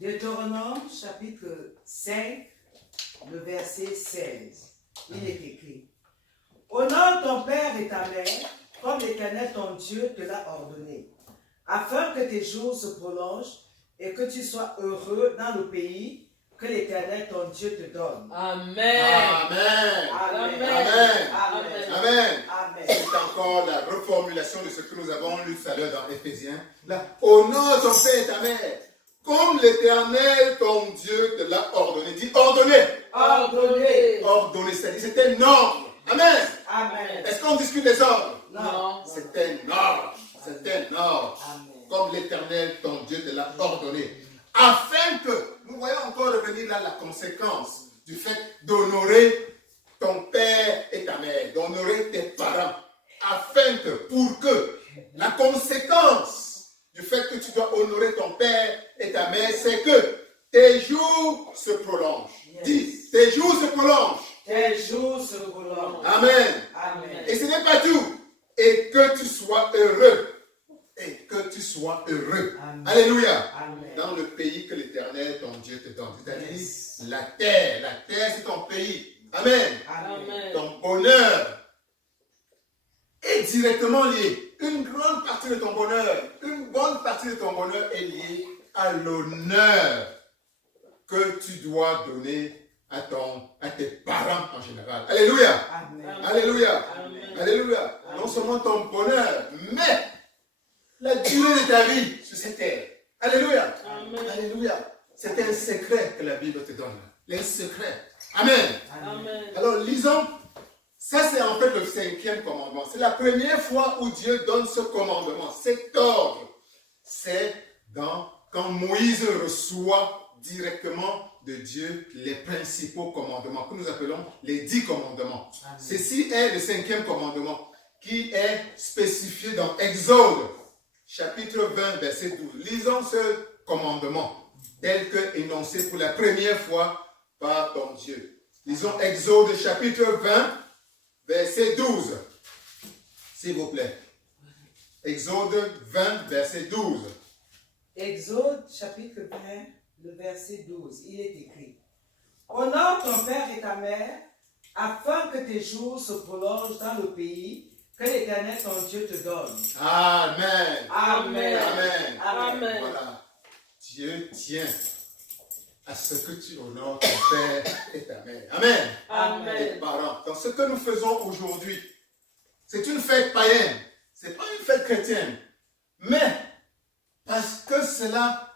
Deutéronome chapitre 5, le verset 16. Il est écrit: Honore ton père et ta mère, comme l'Éternel ton Dieu te l'a ordonné, afin que tes jours se prolongent et que tu sois heureux dans le pays que l'Éternel ton Dieu te donne. Amen. Amen. Amen. Amen. Amen. Amen. Amen. C'est encore la reformulation de ce que nous avons lu tout à l'heure dans Éphésiens. Là, honore ton père et ta mère, comme l'Éternel ton Dieu te l'a ordonné. Dis ordonné. Ordonné. Ordonné, c'est-à-dire c'est un ordre. Amen. Amen. Est-ce qu'on discute des ordres? Non. C'est un ordre. C'est un ordre. Amen. Comme l'Éternel ton Dieu te l'a ordonné. Afin que, nous voyons encore revenir là la conséquence du fait d'honorer ton père et ta mère, d'honorer tes parents, afin que, pour que, la conséquence du fait que tu dois honorer ton père et ta mère, c'est que tes jours se prolongent. Yes. Dis, tes jours se prolongent. Tes jours se prolongent. Amen. Amen. Et ce n'est pas tout. Et que tu sois heureux. Et que tu sois heureux. Amen. Alléluia. Amen. Dans le pays que l'Éternel, ton Dieu, te donne. C'est-à-dire Yes. la terre. La terre, c'est ton pays. Amen. Amen. Ton bonheur est directement lié. Une grande partie de ton bonheur, une bonne partie de ton bonheur est liée à l'honneur que tu dois donner à tes parents en général. Alléluia. Amen. Alléluia. Amen. Alléluia. Non seulement ton bonheur, mais la durée de ta vie sur cette terre. Alléluia. Amen. Alléluia. C'est un secret que la Bible te donne. Les secrets. Amen. Amen. Alors lisons. Ça c'est en fait le 5e commandement. C'est la première fois où Dieu donne ce commandement, cet ordre. C'est quand Moïse reçoit directement de Dieu les principaux commandements que nous appelons les 10 commandements. Amen. Ceci est le 5e commandement qui est spécifié dans Exode chapitre 20 verset 12. Lisons ce commandement tel que énoncé pour la première fois par ton Dieu. Lisons Exode chapitre 20 verset 12. S'il vous plaît. Exode 20 verset 12. Exode chapitre 20, le verset 12, il est écrit: Honore ton père et ta mère, afin que tes jours se prolongent dans le pays que l'Éternel ton Dieu te donne. Amen. Amen. Amen. Amen. Voilà. Dieu tient à ce que tu honores ton père et ta mère. Amen. Amen. Tes parents. Donc ce que nous faisons aujourd'hui, c'est une fête païenne. Ce n'est pas une fête chrétienne. Mais parce que cela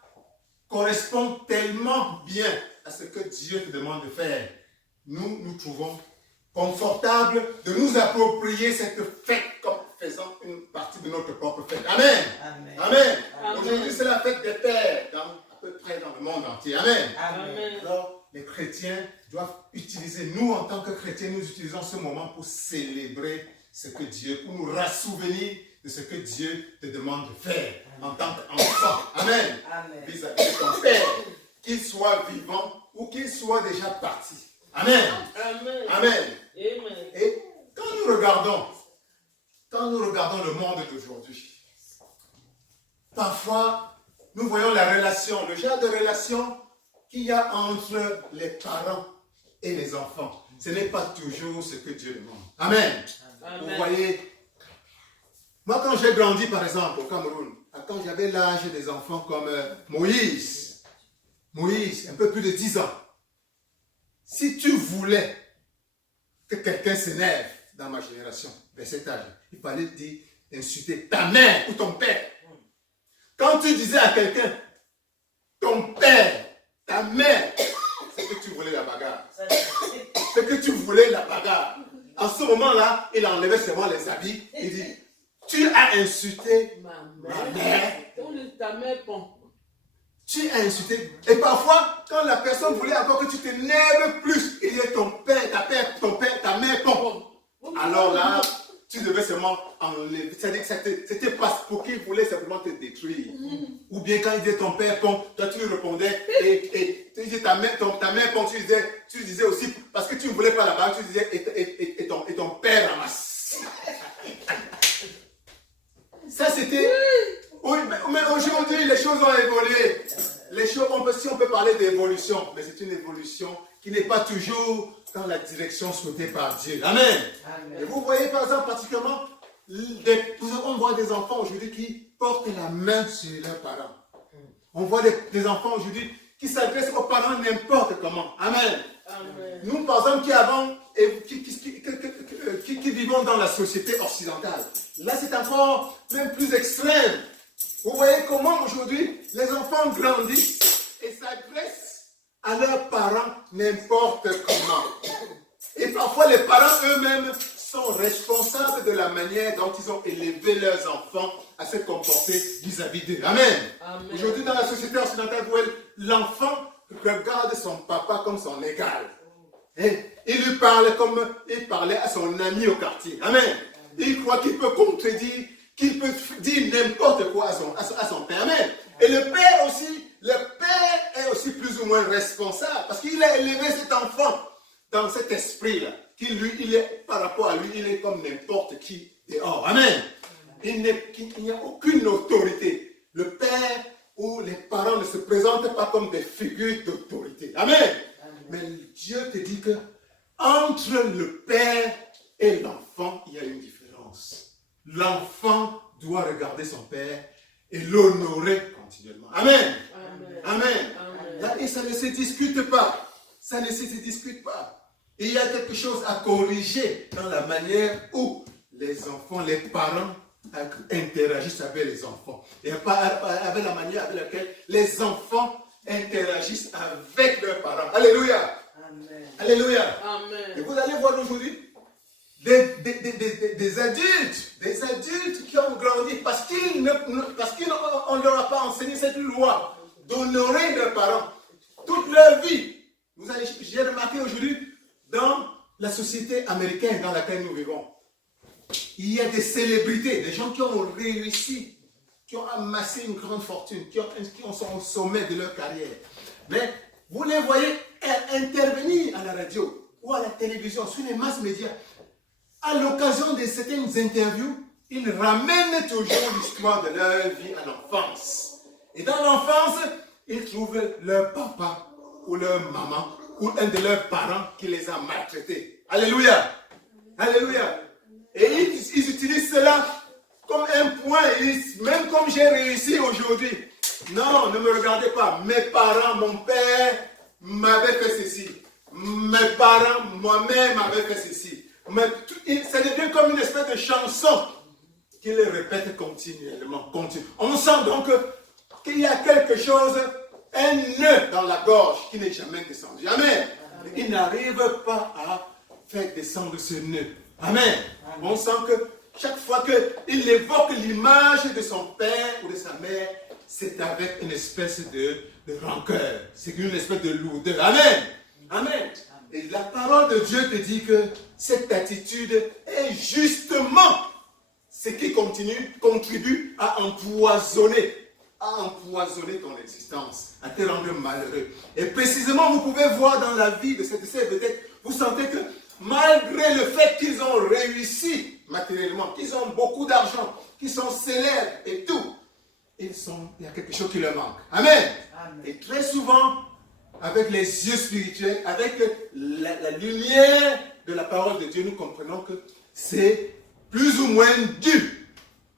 correspond tellement bien à ce que Dieu te demande de faire, nous trouvons confortable de nous approprier cette fête comme faisant une partie de notre propre fête. Amen. Amen. Amen. Amen. Aujourd'hui, c'est la fête des pères à peu près dans le monde entier. Amen. Amen. Alors, les chrétiens doivent utiliser, nous en tant que chrétiens, nous utilisons ce moment pour célébrer ce que Dieu, pour nous rassouvenir de ce que Dieu te demande de faire en tant qu'enfant. Amen. Amen. Vis-à-vis de ton père, qu'il soit vivant ou qu'il soit déjà parti. Amen. Amen. Amen. Amen. Et quand nous regardons le monde d'aujourd'hui, parfois, nous voyons la relation, le genre de relation qu'il y a entre les parents et les enfants. Ce n'est pas toujours ce que Dieu demande. Amen. Vous Amen. voyez, moi quand j'ai grandi par exemple au Cameroun, quand j'avais l'âge des enfants comme Moïse, un peu plus de 10 ans, si tu voulais que quelqu'un s'énerve dans ma génération, vers cet âge, il fallait dire, insulter ta mère ou ton père. Quand tu disais à quelqu'un, ton père, ta mère, c'est que tu voulais la bagarre. C'est que tu voulais la bagarre. En ce moment-là, il enlevait seulement les habits. Il dit, tu as insulté ma mère. Ta mère, bon. Tu as insulté. Et parfois, quand la personne voulait encore que tu t'énerves plus, il disait ton père, ta mère, bon. Alors là, tu devais seulement enlever. C'est-à-dire que c'était pas pour qu'il voulait simplement te détruire. Ou bien quand il disait ton père, bon, toi tu lui répondais, et tu disais ta mère, bon, tu disais aussi, parce que tu ne voulais pas la bagarre, tu disais, et ton père ramasse. Ça c'était. Oui, mais aujourd'hui les choses ont évolué. Les choses, on peut aussi on peut parler d'évolution, mais c'est une évolution qui n'est pas toujours dans la direction souhaitée par Dieu. Amen. Amen. Et vous voyez par exemple particulièrement, on voit des enfants aujourd'hui qui portent la main sur leurs parents. On voit des enfants aujourd'hui qui s'adressent aux parents n'importe comment. Amen. Amen. Nous, par exemple, qui vivons dans la société occidentale, là c'est encore même plus extrême. Vous voyez comment aujourd'hui les enfants grandissent et s'adressent à leurs parents n'importe comment. Et parfois les parents eux-mêmes sont responsables de la manière dont ils ont élevé leurs enfants à se comporter vis-à-vis d'eux. Amen. Amen. Aujourd'hui dans la société occidentale, vous voyez, l'enfant regarde son papa comme son égal. Et il lui parle comme il parlait à son ami au quartier. Amen. Il croit qu'il peut contredire, qu'il peut dire n'importe quoi à son père. Amen. Et le père est aussi plus ou moins responsable parce qu'il a élevé cet enfant dans cet esprit-là. Par rapport à lui, il est comme n'importe qui dehors. Amen. Il n'y a aucune autorité. Le père ou les parents ne se présentent pas comme des figures d'autorité. Amen. Mais Dieu te dit que entre le père et l'enfant, il y a une différence. L'enfant doit regarder son père et l'honorer continuellement. Amen. Amen. Amen. Et ça ne se discute pas. Ça ne se discute pas. Et il y a quelque chose à corriger dans la manière où les enfants, les parents interagissent avec les enfants. Et pas avec la manière avec laquelle les enfants interagissent avec leurs parents. Alléluia. Amen. Alléluia. Amen. Et vous allez voir aujourd'hui des adultes qui ont grandi parce qu'on ne leur a pas enseigné cette loi d'honorer leurs parents toute leur vie. J'ai remarqué aujourd'hui dans la société américaine dans laquelle nous vivons, il y a des célébrités, des gens qui ont réussi, qui ont amassé une grande fortune, qui sont au sommet de leur carrière. Mais vous les voyez intervenir à la radio ou à la télévision, sur les masses médias. À l'occasion de certaines interviews, ils ramènent toujours l'histoire de leur vie à l'enfance. Et dans l'enfance, ils trouvent leur papa ou leur maman ou un de leurs parents qui les a maltraités. Alléluia. Alléluia. Et ils utilisent cela comme un point, même comme j'ai réussi aujourd'hui. Non, ne me regardez pas. Mes parents, mon père m'avait fait ceci. Mes parents, moi-même m'avait fait ceci. Ça devient comme une espèce de chanson qu'ils répètent continuellement. On sent donc qu'il y a quelque chose, un nœud dans la gorge qui n'est jamais descendu. Amen. Il n'arrive pas à faire descendre ce nœud. Amen. On sent que chaque fois qu'il évoque l'image de son père ou de sa mère, c'est avec une espèce de rancœur. C'est une espèce de lourdeur. Amen. Amen. Et la parole de Dieu te dit que cette attitude est justement ce qui contribue à empoisonner ton existence, à te rendre malheureux. Et précisément, vous pouvez voir dans la vie de cette sœur, peut-être, vous sentez que malgré le fait qu'ils ont réussi matériellement, qu'ils ont beaucoup d'argent, qu'ils sont célèbres et tout, il y a quelque chose qui leur manque. Amen. Amen. Et très souvent, avec les yeux spirituels, avec la lumière de la parole de Dieu, nous comprenons que c'est plus ou moins dû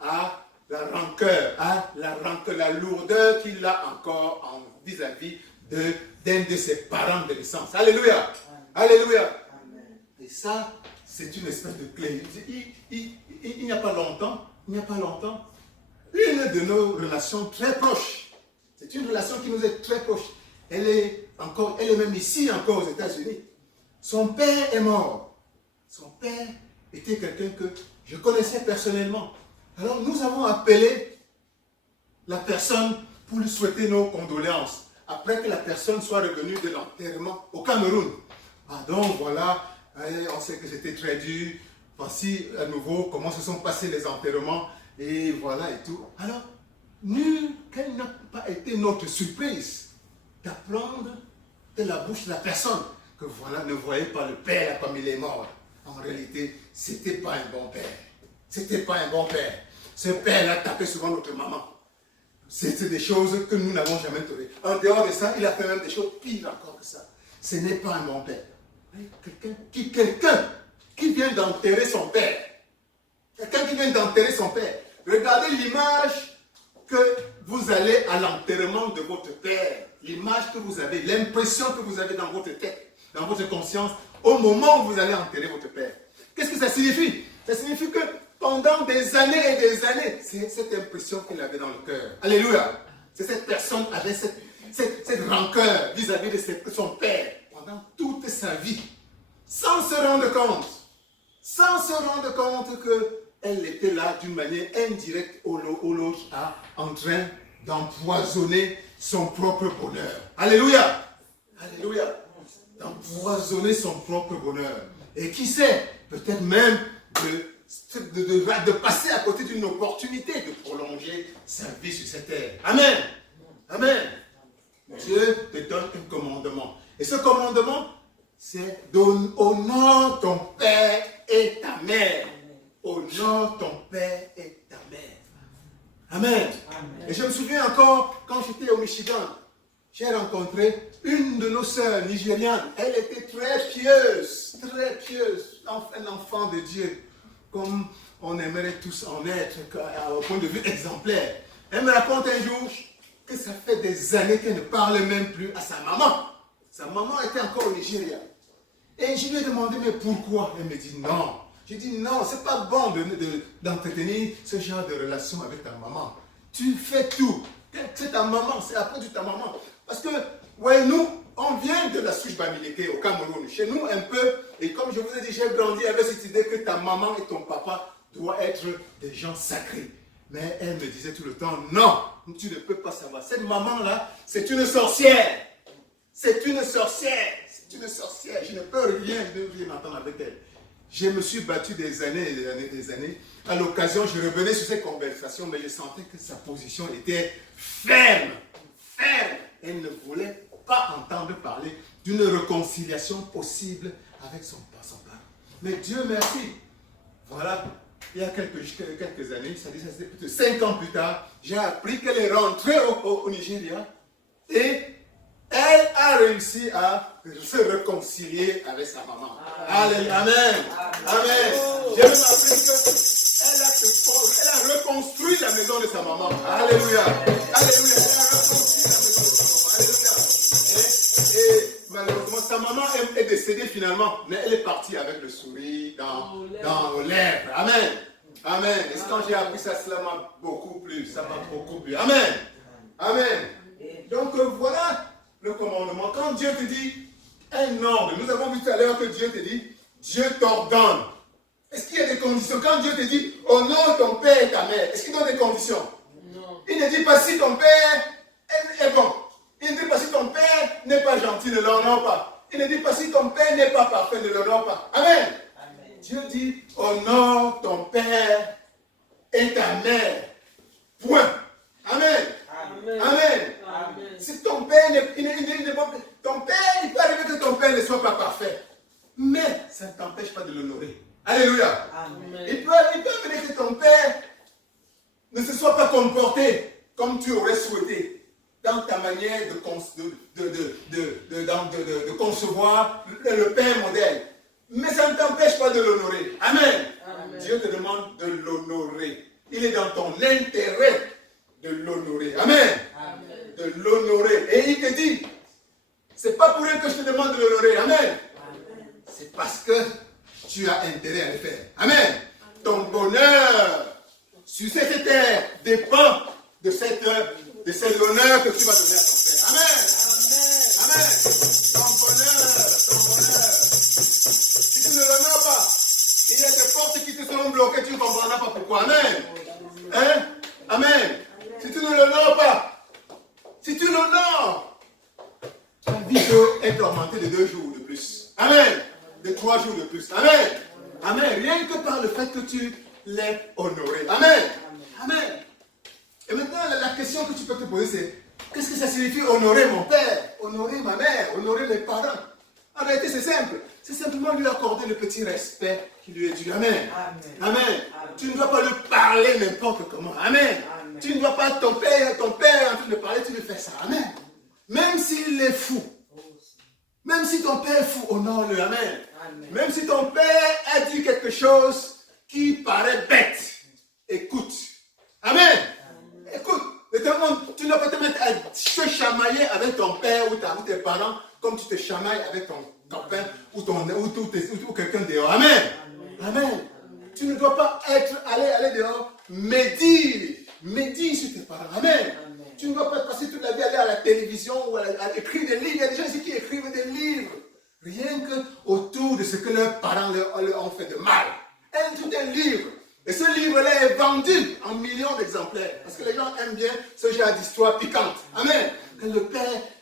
à la rancœur, la lourdeur qu'il a encore vis-à-vis d'un de ses parents de naissance. Alléluia. Amen. Alléluia. Amen. Et ça, c'est une espèce de clé. Il n'y a pas longtemps, une de nos relations très proches, c'est une relation qui nous est très proche. Elle est même ici encore aux États-Unis. Son père est mort. Son père était quelqu'un que je connaissais personnellement. Alors nous avons appelé la personne pour lui souhaiter nos condoléances, après que la personne soit revenue de l'enterrement au Cameroun. Ah donc voilà, on sait que c'était très dur. Voici à nouveau comment se sont passés les enterrements, et voilà et tout. Alors, quelle n'a pas été notre surprise d'apprendre de la bouche de la personne que voilà, ne voyez pas le père comme il est mort. En réalité, c'était pas un bon père. C'était pas un bon père. Ce père-là tapait souvent notre maman. C'est des choses que nous n'avons jamais tolérées. En dehors de ça, il a fait même des choses pires encore que ça. Ce n'est pas un bon père. Quelqu'un qui vient d'enterrer son père. Quelqu'un qui vient d'enterrer son père. Regardez l'image que vous allez à l'enterrement de votre père. L'image que vous avez, l'impression que vous avez dans votre tête, dans votre conscience, au moment où vous allez enterrer votre père. Qu'est-ce que ça signifie? Ça signifie que pendant des années et des années, c'est cette impression qu'il avait dans le cœur. Alléluia. C'est cette personne avait cette rancœur vis-à-vis de son père pendant toute sa vie, sans se rendre compte. Sans se rendre compte qu'elle était là d'une manière indirecte au loge en train d'empoisonner son propre bonheur. Alléluia. Alléluia. D'empoisonner son propre bonheur. Et qui sait, peut-être même de passer à côté d'une opportunité de prolonger sa vie sur cette terre. Amen. Amen. Dieu te donne un commandement. Et ce commandement, c'est honore ton père et ta mère. Honore ton père et ta mère. Amen. Amen. Et je me souviens encore, quand j'étais au Michigan, j'ai rencontré une de nos sœurs nigérianes. Elle était très pieuse, un enfant de Dieu, comme on aimerait tous en être, au point de vue exemplaire. Elle me raconte un jour que ça fait des années qu'elle ne parle même plus à sa maman. Sa maman était encore au Nigeria. Et je lui ai demandé, mais pourquoi? Elle me dit non. J'ai dit non, c'est pas bon d'entretenir ce genre de relation avec ta maman. Tu fais tout. C'est ta maman, c'est après de ta maman. Parce que, ouais, nous, on vient de la souche Bamileke au Cameroun. Chez nous, un peu, et comme je vous ai dit, j'ai grandi avec cette idée que ta maman et ton papa doivent être des gens sacrés. Mais elle me disait tout le temps, non, tu ne peux pas savoir. Cette maman-là, c'est une sorcière. C'est une sorcière. C'est une sorcière. Je ne peux rien m'entendre avec elle. Je me suis battu des années et des années et des années. À l'occasion, je revenais sur cette conversation, mais je sentais que sa position était ferme. Ferme. Elle ne voulait pas entendre parler d'une réconciliation possible avec son parent. Mais Dieu merci. Voilà, il y a quelques années, ça c'était peut-être 5 ans plus tard, j'ai appris qu'elle est rentrée au Nigeria et elle a réussi à se réconcilier avec sa maman. Amen. Amen. Amen. J'ai même appris qu'elle a reconstruit la maison de sa maman. Alléluia. Alléluia. Elle a reconstruit la maison de sa maman. Alléluia. Et malheureusement, sa maman est décédée finalement, mais elle est partie avec le sourire dans les lèvres. Amen. Amen. Et quand j'ai appris ça, cela m'a beaucoup plu. Ça m'a beaucoup plu. Amen. Amen. Donc voilà le commandement. Quand Dieu te dit un ordre, nous avons vu tout à l'heure que Dieu te dit, Dieu t'ordonne. Est-ce qu'il y a des conditions? Quand Dieu te dit, honore ton père et ta mère, est-ce qu'il donne des conditions? Non. Il ne dit pas si ton père est bon. Il ne dit pas si ton père n'est pas gentil, ne l'honore pas. Il ne dit pas si ton père n'est pas parfait, ne l'honore pas. Amen. Amen. Dieu dit, honore ton père et ta mère. Point. Amen. Amen. Amen. Amen. Si ton père ton père, il peut arriver que ton père ne soit pas parfait. Mais ça ne t'empêche pas de l'honorer. Alléluia. Amen. Il peut arriver que ton père ne se soit pas comporté comme tu aurais souhaité dans ta manière de concevoir le père modèle. Mais ça ne t'empêche pas de l'honorer. Amen. Amen. Dieu te demande de l'honorer. Il est dans ton intérêt de l'honorer. Amen. Amen. De l'honorer. Et il te dit, c'est pas pour rien que je te demande de l'honorer. Amen. Amen. C'est parce que tu as intérêt à le faire. Amen. Ton bonheur sur cette terre dépend de l'honneur que tu vas donner à ton Père. Amen. Amen. Amen. Ton bonheur. Si tu ne l'honores pas, il y a des portes qui te seront bloquées, tu ne comprendras pas pourquoi. Amen. Hein? Amen. Si tu ne l'honores pas, si tu l'honores, ta vie peut être augmentée de 2 jours de plus. Amen. De 3 jours de plus. Amen. Amen. Rien que par le fait que tu l'aies honoré. Amen. Amen. Et maintenant, la question que tu peux te poser, c'est qu'est-ce que ça signifie honorer mon père, honorer ma mère, honorer mes parents? En réalité, c'est simple. C'est simplement lui accorder le petit respect qui lui est dû. Amen. Amen. Amen. Tu ne dois pas lui parler n'importe comment. Amen. Amen. Tu ne vois pas ton père en train de parler, tu lui fais ça. Amen. Même s'il est fou. Même si ton père est fou, honore-le. Amen. Amen. Même si ton père a dit quelque chose qui paraît bête, écoute. Amen. Écoute. Tu ne vas pas te mettre à te chamailler avec ton père ou tes parents comme tu te chamailles avec ton père ou quelqu'un dehors. Amen. Amen. Tu ne dois pas aller dehors, médire sur tes parents. Amen. Tu ne dois pas passer toute la vie à aller à la télévision ou à écrire des livres. Il y a des gens ici qui écrivent des livres. Rien que autour de ce que leurs parents leur ont fait de mal. Tout un livre. Et ce livre-là est vendu en millions d'exemplaires. Parce que les gens aiment bien ce genre d'histoire piquante. Amen. Quand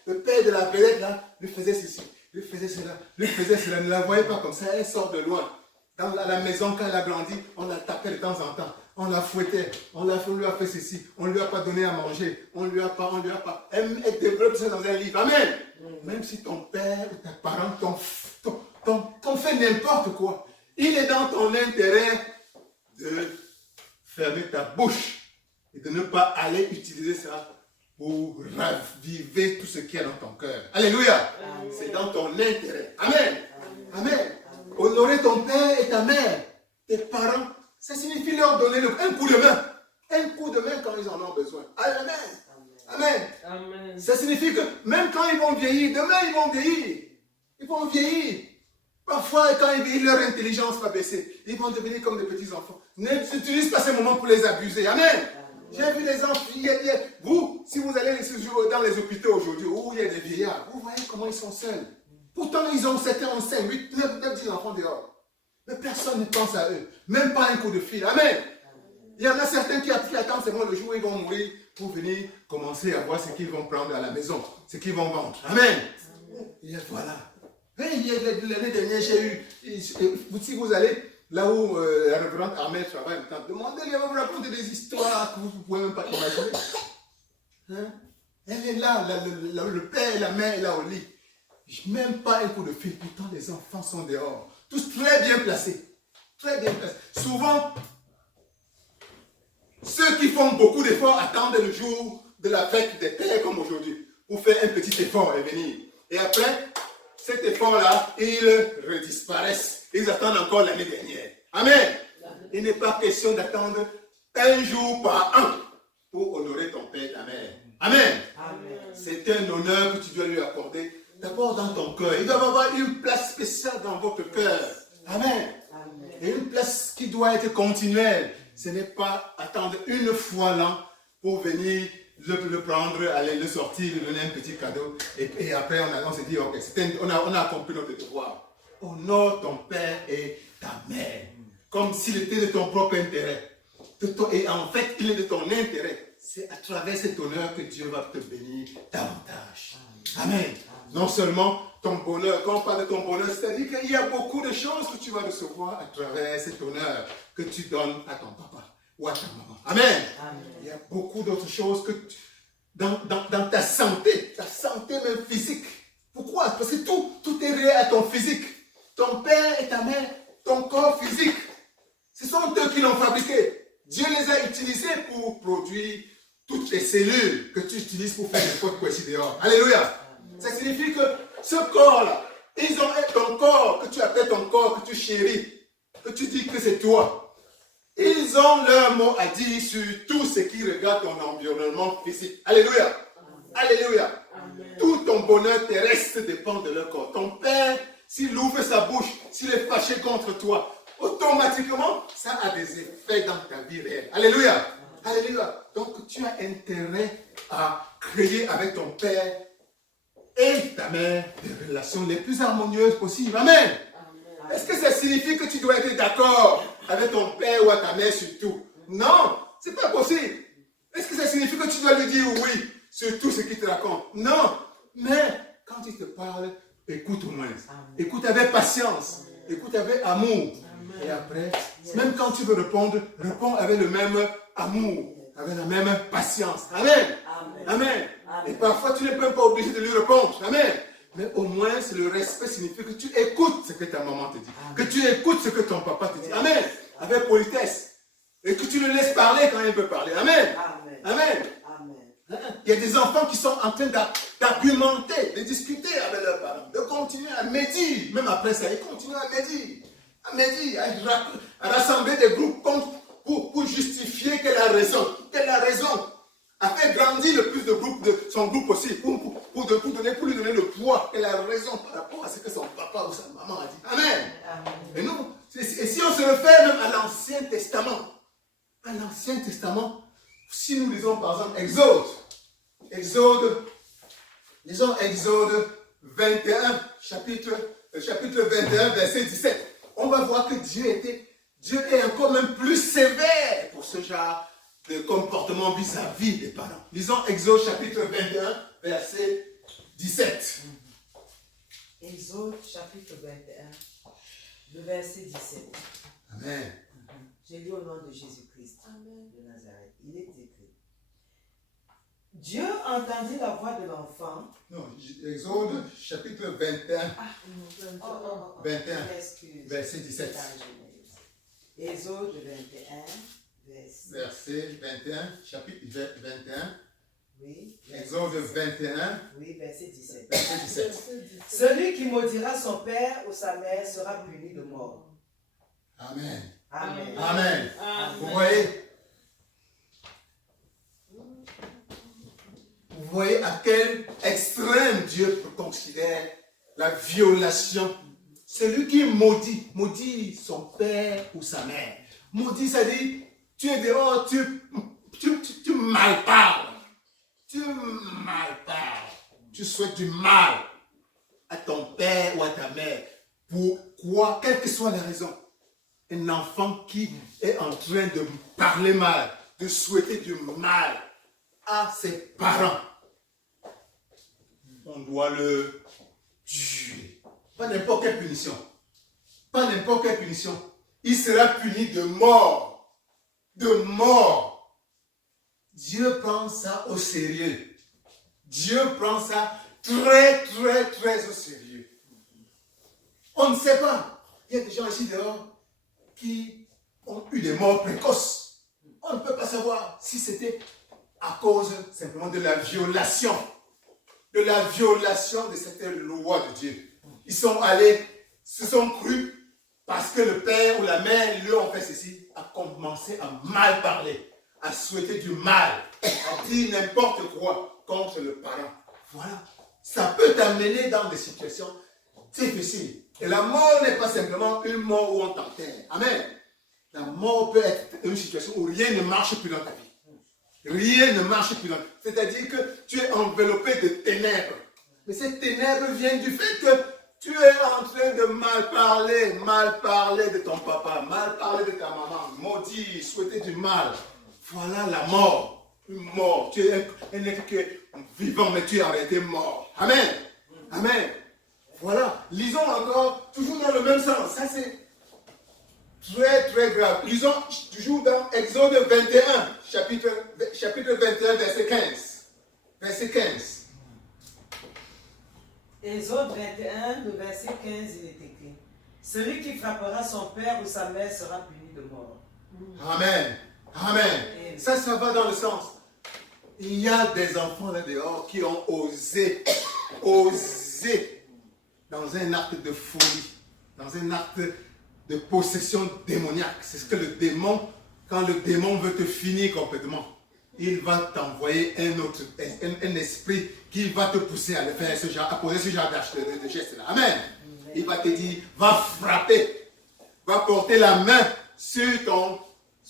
le père de la vedette, là, lui faisait ceci, lui faisait cela, lui faisait cela. Ne la voyez pas comme ça, elle sort de loin. Dans la maison, quand elle a grandi, on la tapait de temps en temps. On la fouettait, on lui a fait ceci, on ne lui a pas donné à manger, on ne lui a pas. Elle développe ça dans un livre. Amen. Même si ton père ou tes parents t'ont fait n'importe quoi, il est dans ton intérêt de fermer ta bouche et de ne pas aller utiliser ça pour raviver tout ce qu'il y a dans ton cœur. Alléluia. C'est dans ton intérêt. Amen. Amen. Honorer ton père et ta mère, tes parents, ça signifie leur donner un coup de main. Un coup de main quand ils en ont besoin. Amen. Amen. Amen. Ça signifie que même quand ils vont vieillir, demain ils vont vieillir. Ils vont vieillir. Parfois, quand ils vieillissent, leur intelligence va baisser. Ils vont devenir comme des petits enfants. N'utilisez pas ces moments pour les abuser. Amen. J'ai vu des enfants. Vous, si vous allez dans les hôpitaux aujourd'hui, où il y a des vieillards, vous voyez comment ils sont seuls. Pourtant, ils ont 7 ans, 5, 8, 9, 10 enfants dehors. Mais personne ne pense à eux. Même pas un coup de fil. Amen. Il y en a certains qui attendent seulement le jour où ils vont mourir pour venir commencer à voir ce qu'ils vont prendre à la maison, ce qu'ils vont vendre. Amen. Et voilà. L'année dernière, j'ai eu, si vous allez là où la révérende Armelle travaille, demandez-lui, elle va vous raconter des histoires que vous ne pouvez même pas imaginer. Hein? Elle est là, le père et la mère est là au lit. Même pas un coup de fil, pourtant les enfants sont dehors. Tous très bien placés. Très bien placés. Souvent, ceux qui font beaucoup d'efforts attendent le jour de la fête des pères comme aujourd'hui pour faire un petit effort et venir. Et après, cet effort-là, ils redisparaissent. Ils attendent encore l'année dernière. Amen. Il n'est pas question d'attendre un jour par an pour honorer ton père et ta mère. Amen. Amen. C'est un honneur que tu dois lui accorder. D'abord dans ton cœur. Il doit avoir une place spéciale dans votre cœur. Amen. Amen. Et une place qui doit être continuelle. Ce n'est pas attendre une fois l'an pour venir le prendre, aller le sortir, lui donner un petit cadeau. Et après, on se dit, ok, on a accompli notre devoir. Honore ton père et ta mère. Comme s'il était de ton propre intérêt. Et en fait, il est de ton intérêt. C'est à travers cet honneur que Dieu va te bénir davantage. Amen. Non seulement ton bonheur, quand on parle de ton bonheur, c'est-à-dire qu'il y a beaucoup de choses que tu vas recevoir à travers cet honneur que tu donnes à ton papa ou à ta maman. Amen. Amen. Il y a beaucoup d'autres choses que dans ta santé même physique. Pourquoi? Parce que tout est lié à ton physique. Ton père et ta mère, ton corps physique, ce sont eux qui l'ont fabriqué. Dieu les a utilisés pour produire toutes les cellules que tu utilises pour faire n'importe quoi ici dehors. Alléluia. Ça signifie que ce corps-là, ils ont ton corps, que tu appelles ton corps, que tu chéris, que tu dis que c'est toi. Ils ont leur mot à dire sur tout ce qui regarde ton environnement physique. Alléluia. Alléluia. Amen. Tout ton bonheur terrestre dépend de leur corps. Ton père, s'il ouvre sa bouche, s'il est fâché contre toi, automatiquement, ça a des effets dans ta vie réelle. Alléluia. Alléluia. Donc, tu as intérêt à créer avec ton père et ta mère des relations les plus harmonieuses possibles. Amen. Amen. Est-ce que ça signifie que tu dois être d'accord avec ton père ou à ta mère sur tout? Non, c'est pas possible. Est-ce que ça signifie que tu dois lui dire oui sur tout ce qu'il te raconte? Non. Mais quand il te parle, écoute au moins. Amen. Écoute avec patience. Amen. Écoute avec amour. Amen. Et après, même quand tu veux répondre, réponds avec le même amour, avec la même patience. Amen. Amen. Amen. Amen. Et parfois, tu n'es même pas obligé de lui répondre. Amen. Mais au moins, le respect signifie que tu écoutes ce que ta maman te dit. Amen. Que tu écoutes ce que ton papa te dit. Amen. Avec politesse. Et que tu le laisses parler quand il veut parler. Amen. Amen. Amen. Amen. Il y a des enfants qui sont en train d'argumenter, de discuter avec leurs parents, de continuer à médire. Même après ça, ils continuent à médire, à rassembler des groupes pour justifier qu'elle a raison. A fait grandir le plus de groupes de son groupe aussi, pour lui donner le poids qu'elle a raison par rapport à ce que son papa ou sa maman a dit. Amen. Amen. Et nous, et si on se réfère même à l'Ancien Testament, si nous lisons par exemple lisons Exode 21, chapitre 21, verset 17, on va voir que Dieu est encore même plus sévère pour ce genre de comportement vis-à-vis des parents. Lisons Exode chapitre 21, verset 17. Exode chapitre 21, le verset 17. Amen. Je lis au nom de Jésus-Christ de Nazareth. Il est écrit. Dieu entendit la voix de l'enfant. Non, Exode chapitre 21, 21, Excuse. verset 17. Exode 21, Verset 21, chapitre 21, oui, Exode 21, oui, verset 17. verset 17. Celui qui maudira son père ou sa mère sera puni de mort. Amen. Amen. Amen. Amen. Vous voyez à quel extrême Dieu considère la violation. Celui qui maudit son père ou sa mère. Maudit, ça dit, tu es dehors, tu mal parles. Tu souhaites du mal à ton père ou à ta mère. Pourquoi? Quelle que soit la raison. Un enfant qui est en train de parler mal, de souhaiter du mal à ses parents, on doit le tuer. Pas n'importe quelle punition. Pas n'importe quelle punition. Il sera puni de mort. De mort. Dieu prend ça au sérieux. Dieu prend ça très, très, très au sérieux. On ne sait pas. Il y a des gens ici dehors qui ont eu des morts précoces. On ne peut pas savoir si c'était à cause simplement de la violation de cette loi de Dieu. Ils sont allés, se sont crus, parce que le père ou la mère lui ont fait ceci, a commencé à mal parler, à souhaiter du mal, à dire n'importe quoi contre le parent. Voilà. Ça peut t'amener dans des situations difficiles. Et la mort n'est pas simplement une mort où on t'enterre. Amen. La mort peut être une situation où rien ne marche plus dans ta vie. Rien ne marche plus dans ta vie. C'est-à-dire que tu es enveloppé de ténèbres. Mais ces ténèbres viennent du fait que tu es en train de mal parler de ton papa, mal parler de ta maman, maudit, souhaiter du mal. Voilà la mort. Une mort. Tu es un être qui est vivant, mais tu es arrêté mort. Amen. Amen. Voilà. Lisons encore, toujours dans le même sens. Ça, c'est très, très grave. Lisons toujours dans Exode 21, chapitre 21, verset 15. Verset 15. Exode 21, le verset 15, il est écrit. Celui qui frappera son père ou sa mère sera puni de mort. Amen. Amen. Ça va dans le sens. Il y a des enfants là dehors qui ont osé, dans un acte de folie, dans un acte de possession démoniaque. C'est ce que le démon, quand le démon veut te finir complètement, il va t'envoyer un esprit qui va te pousser à le faire ce genre, à poser ce genre de geste-là. Amen. Il va te dire, va frapper, va porter la main sur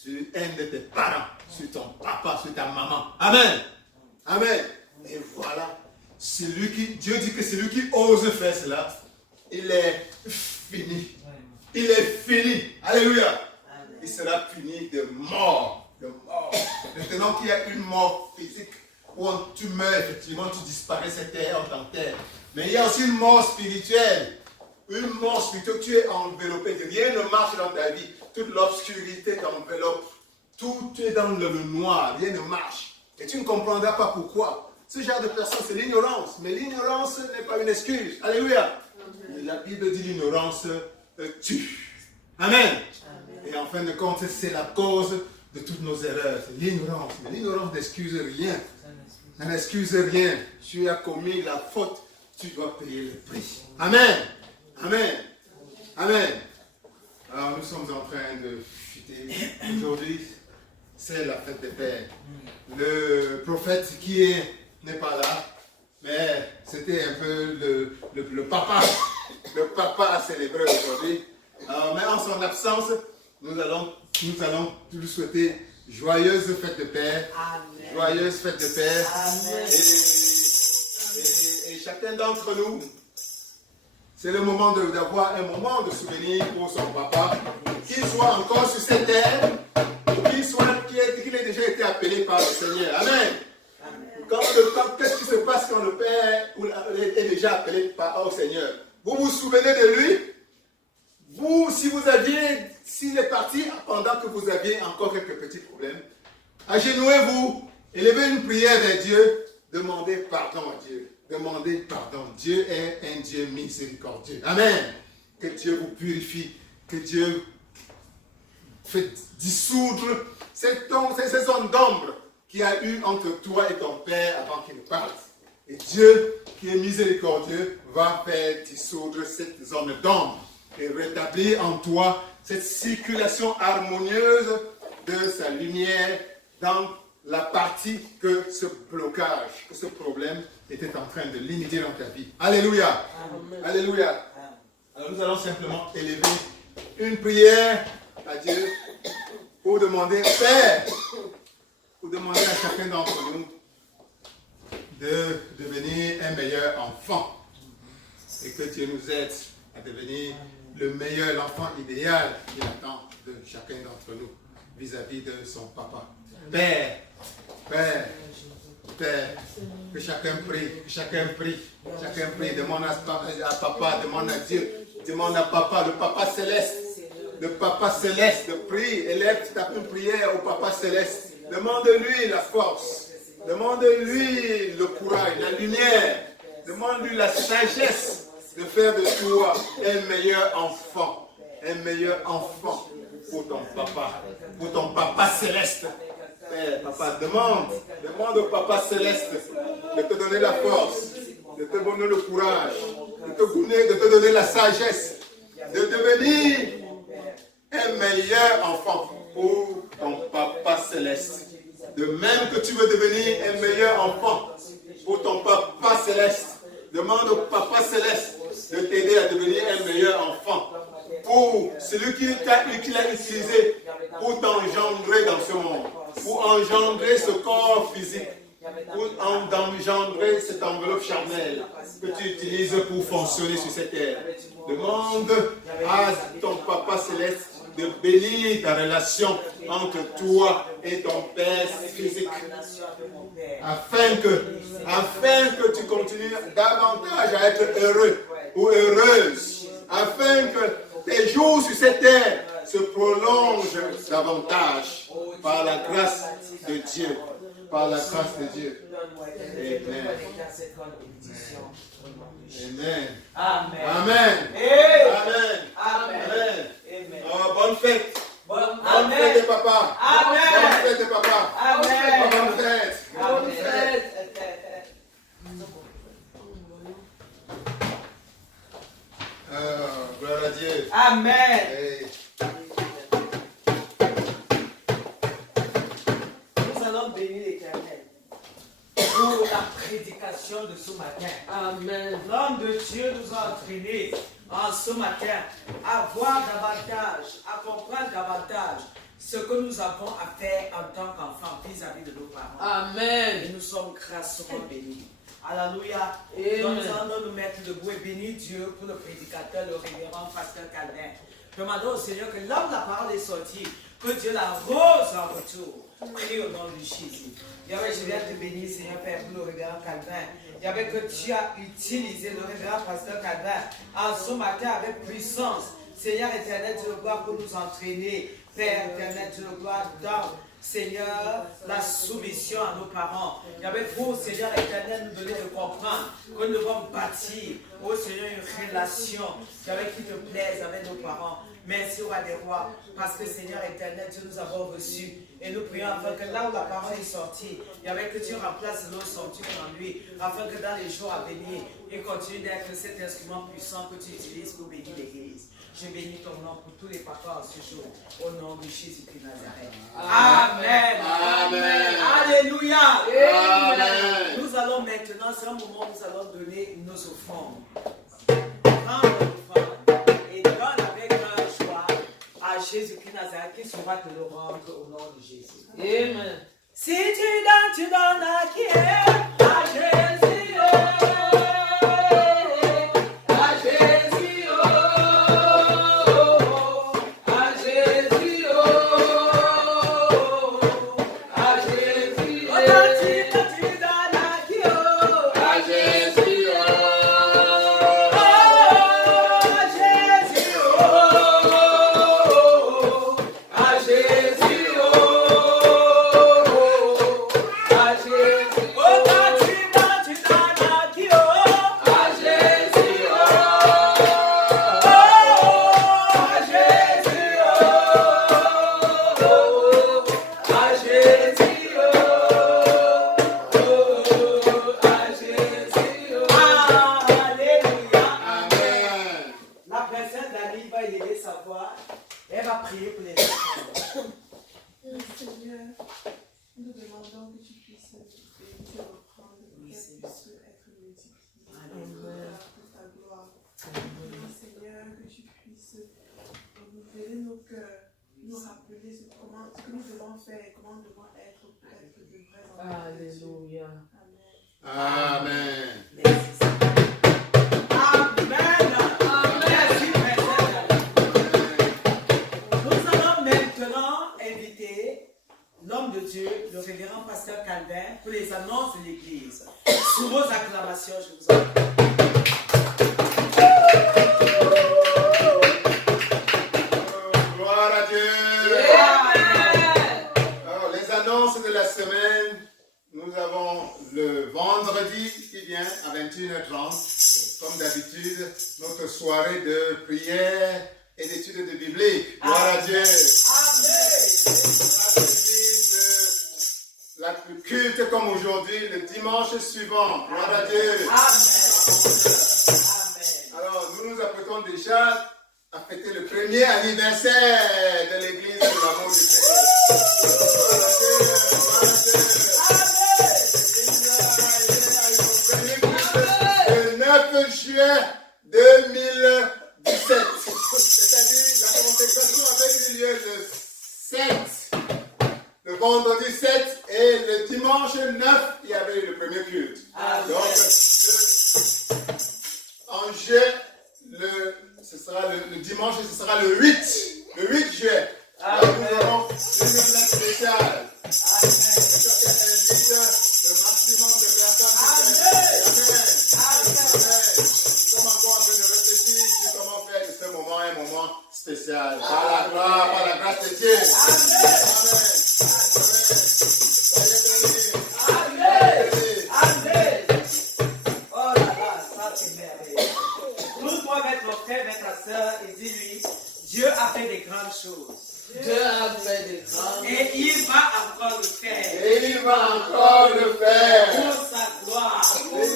un de tes parents, sur ton papa, sur ta maman. Amen. Amen. Et voilà. Dieu dit que celui qui ose faire cela, il est fini. Il est fini. Alléluia. Il sera puni de mort. De mort. Maintenant qu'il y a une mort physique, où tu meurs, effectivement, tu disparais cette terre, on t'enterre. Mais il y a aussi une mort spirituelle. Une mort spirituelle, tu es enveloppé. Rien ne marche dans ta vie. Toute l'obscurité t'enveloppe. Tout est dans le noir. Rien ne marche. Et tu ne comprendras pas pourquoi. Ce genre de personne, c'est l'ignorance. Mais l'ignorance n'est pas une excuse. Alléluia. La Bible dit l'ignorance tue. Amen. Et en fin de compte, c'est la cause de toutes nos erreurs. C'est l'ignorance. Mais l'ignorance n'excuse rien. Ça n'excuse rien. Tu as commis la faute, tu dois payer le prix. Amen. Amen. Amen. Alors nous sommes en train de chuter. Aujourd'hui, c'est la fête des pères. Le prophète qui n'est pas là, mais c'était un peu le papa. Le papa a célébré aujourd'hui. Mais en son absence, nous allons lui souhaiter joyeuse fête de Père. Amen. Joyeuse fête de Père. Amen. Et chacun d'entre nous, c'est le moment d'avoir un moment de souvenir pour son papa, qu'il soit encore sur cette terre, qu'il ait déjà été appelé par le Seigneur. Amen. Qu'est-ce qui se passe quand le Père est déjà appelé au Seigneur? Vous vous souvenez de lui? S'il est parti pendant que vous aviez encore quelques petits problèmes, agenouez-vous, élevez une prière vers Dieu, demandez pardon à Dieu. Demandez pardon. Dieu est un Dieu miséricordieux. Amen. Que Dieu vous purifie, que Dieu fait dissoudre ces zones d'ombre qu'il y a eu entre toi et ton Père avant qu'il ne parte. Et Dieu, qui est miséricordieux, va faire dissoudre cette zone d'ombre et rétablir en toi cette circulation harmonieuse de sa lumière dans la partie que ce blocage, que ce problème était en train de limiter dans ta vie. Alléluia. Amen. Alléluia. Alors nous allons simplement élever une prière à Dieu pour demander, Père, pour demander à chacun d'entre nous de devenir un meilleur enfant et que Dieu nous aide à devenir le meilleur, l'enfant idéal qu'il attend de chacun d'entre nous vis-à-vis de son papa. Père, Père, Père, que chacun prie, demande à papa, demande à Dieu, demande à papa, le papa céleste, de prier, élève une prière au papa céleste, demande-lui la force, demande-lui le courage, la lumière, demande-lui la sagesse de faire de toi un meilleur enfant pour ton papa céleste. Père, papa, demande au papa céleste de te donner la force, de te donner le courage, de te donner la sagesse, de devenir un meilleur enfant pour ton papa céleste. De même que tu veux devenir un meilleur enfant pour ton papa céleste, demande au papa céleste de t'aider à devenir un meilleur enfant pour celui qui l'a utilisé pour t'engendrer dans ce monde, pour engendrer ce corps physique, pour engendrer cette enveloppe charnelle que tu utilises pour fonctionner sur cette terre. Demande à ton papa céleste de bénir ta relation entre toi et ton Père physique, afin que tu continues davantage à être heureux ou heureuse, afin que tes jours sur cette terre se prolongent davantage par la grâce de Dieu. Par la grâce de Dieu. Amen. Amen. Amen. Amen. Amen. Amen. Amen. Oh, bonne fête. Bonne Bonne fête de papa. Amen. Bonne fête de papa. Amen. Bonne fête. Bonne fête. Gloire à Dieu. Amen. Hey. Nous allons bénir l'Éternel pour la prédication de ce matin. Amen. L'homme de Dieu nous a entraînés en ce matin à voir davantage, à comprendre davantage ce que nous avons à faire en tant qu'enfants vis-à-vis de nos parents. Amen. Et nous sommes grassement bénis. Alléluia. Amen. Donc nous allons nous mettre debout et bénir Dieu pour le prédicateur, le révérend pasteur Calvin. Demandons au Seigneur que là où la parole est sortie, que Dieu la rose en retour. Prie au nom de Jésus. Yahweh, je viens te bénir, Seigneur Père, pour le révérend Calvin. Yahweh, que tu as utilisé le révérend pasteur Calvin en ce matin avec puissance. Seigneur éternel, tu le gloire pour nous entraîner. Père éternel, tu le gloire dans, Seigneur, la soumission à nos parents. Yahweh, pour, Seigneur éternel, nous donner de comprendre que nous devons bâtir, oh Seigneur, une relation, Yahweh, qui te plaise avec nos parents. Merci, roi des rois, parce que Seigneur éternel, Dieu, nous avons reçu. Et nous prions afin que là où la parole est sortie, et avec que tu remplaces l'eau sortie en lui, afin que dans les jours à venir, il continue d'être cet instrument puissant que tu utilises pour bénir l'Église. Je bénis ton nom pour tous les papas en ce jour, au nom de Jésus-Christ de Nazareth. Amen. Amen. Alléluia. Amen. Nous allons maintenant, c'est un moment où nous allons donner nos offrandes. Prends l'offrande et donne avec joie à Jésus-Christ de Nazareth qui saura te le rendre au nom de Jésus. Amen. Si tu donnes à qui est à Jésus. À Jésus. À Jésus. À Jésus. Tu donnes à qui à Jésus. Elle va prier pour les enfants. Seigneur, nous demandons que tu puisses bénir et reprendre, qu'elle puisse être multipliée pour ta gloire. Seigneur, que tu puisses renouveler nos cœurs, nous rappeler ce que nous devons faire et comment nous devons être pour être de vrais enfants. Alléluia. Amen. Amen. Merci, Seigneur. Amen. Merci, Père. Nous allons maintenant inviter l'homme de Dieu, le révérend pasteur Calvin, pour les annonces de l'Église. Sous vos acclamations, je vous en prie. Gloire à Dieu. Amen. Alors, les annonces de la semaine, nous avons le vendredi qui vient à 21h30, comme d'habitude, notre soirée de prière et d'études de biblique. Gloire à Dieu. Le culte comme aujourd'hui, le dimanche suivant. Gloire à Dieu. Alors, nous nous apprêtons déjà à fêter le premier anniversaire de l'église de l'amour du Christ. Gloire à Dieu. Gloire à Dieu. Le 9 juin 2017. C'est-à-dire, la consécration avait eu lieu le 7, le vendredi 7, et le dimanche 9, il y avait eu le premier culte. Donc, en juin, ce sera le dimanche, ce sera le 8 juillet. Là, nous aurons une fête spéciale. Chacun invite le maximum de personnes. Amen. Nous sommes encore en train de réfléchir sur comment faire de ce moment un moment spécial. Par la grâce de Dieu. Amen. Soyez bénis. Amen. Oh là là, ça c'est merveilleux. Tourne-toi vers ton frère, vers ta soeur et dis-lui, Dieu a fait des grandes choses. Dieu a fait des grandes Et il va encore le faire. Et il va encore le faire. Pour sa gloire. Pour sa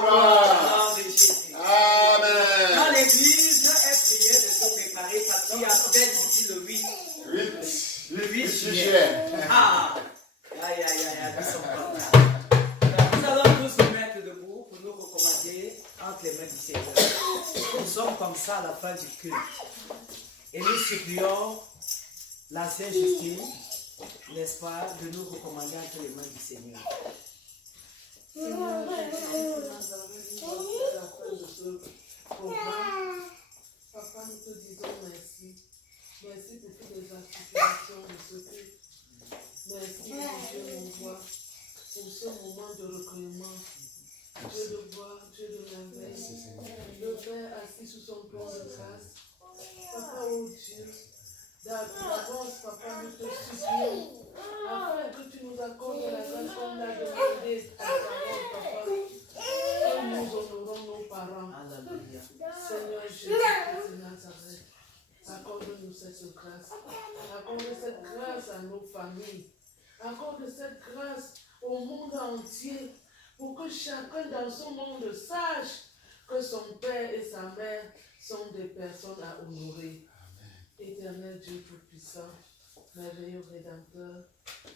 gloire. Au nom de Jésus. Amen. Quand l'église est priée de se préparer parce qu'il y a peut-être ici le 8. Le 8 juillet. Ah. Aïe, aïe, aïe, nous sommes contents. Nous allons tous nous mettre debout pour nous recommander entre les mains du Seigneur. Nous sommes comme ça à la fin du culte. Et nous supplions la Sainte Justine, n'est-ce pas, de nous recommander entre les mains du Seigneur. Seigneur, Jésus-Christ de Nazareth, nous voici à la fin de ce programme. Papa, nous te disons merci. Merci pour toutes les articulations de ce culte. Merci pour Dieu mon roi, pour ce moment de recueillement. Dieu de gloire, Dieu de merveille. Le Père assis sous son trône de grâce. Papa, oh Dieu, d'avance, Papa, nous te supplions, afin que tu nous accordes la grâce qu'on a demandé ta parole, Papa, que nous honorons nos parents. Alléluia. Seigneur Jésus-Christ de Nazareth, accorde accorde-nous cette grâce. Accorde cette grâce à nos familles. Accorde cette grâce au monde entier pour que chacun dans son monde sache que son père et sa mère sont des personnes à honorer. Éternel Dieu Tout-Puissant, merveilleux Rédempteur,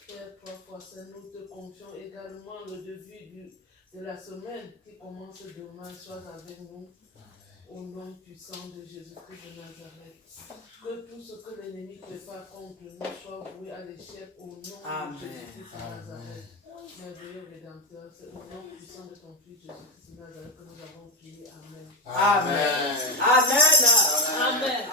Père, trois fois Saint, nous te confions également le début de la semaine qui commence demain. Sois avec nous. Au nom puissant de Jésus-Christ de Nazareth. Que tout ce que l'ennemi prépare contre nous soit voué à l'échec au nom de Jésus-Christ de Nazareth. Merveilleux Rédempteur, c'est au nom puissant de ton Fils Jésus-Christ de Nazareth que nous avons prié. Amen. Amen. Amen. Amen.